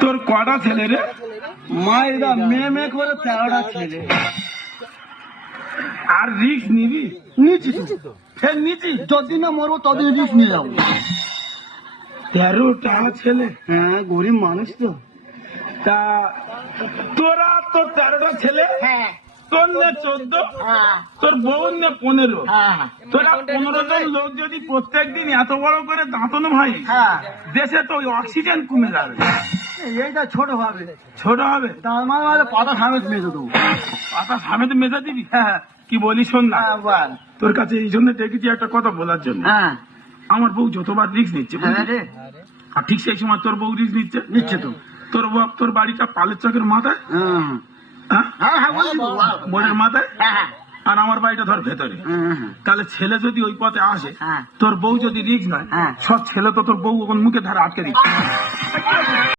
তোর কটা ছেলে রে? মায়েরা মেয়ে মেয়ে করে তেরোটা ছেলে। আর রিক্স নিবি? নিচি তো। ফের নিচি যদি না মরবো তদিন রিক্স নিয়ে যাব। তেরোটা ছেলে? হ্যাঁ গরিব মানুষ তো। তা তোরা তোর তেরোটা ছেলে? হ্যাঁ। তোর নে চোদ্দ? হ্যাঁ। তোর বউ নে পনেরো। হ্যাঁ তোরা পনেরো জন লোক যদি প্রত্যেক দিন এত বড় করে দাঁতনো ভাই হ্যাঁ। দেশে তো অক্সিজেন কমে যাবে। এইটা ছোট হবে। ছোট হবে? তার মানে পাতা সামনে মেজে দেবো। পাতা সামনে তো মেজা দিবি? হ্যাঁ কি বলি শোন না। হ্যাঁ তোর কাছে এই জন্য ডেকেছি একটা কথা বলার জন্য। হ্যাঁ। আমার বউ যতবার রিক্স নিচ্ছে? হ্যাঁ আর ঠিক সেই সময় তোর বউ রিক্স নিচ্ছে? নিচ্ছে তো। তোর বাপ তোর বাড়িটা পালের চকের মাথায়? হ্যাঁ হ্যাঁ হ্যাঁ হ্যাঁ মোড়ের মাথায় আর আমার বাড়িটা ধর ভেতরে। তাহলে ছেলে যদি ওই পথে আসে। তোর বউ যদি রিক্স নয়। সব ছেলে তো তোর বউ মুখে ধারা আটকে দিচ্ছে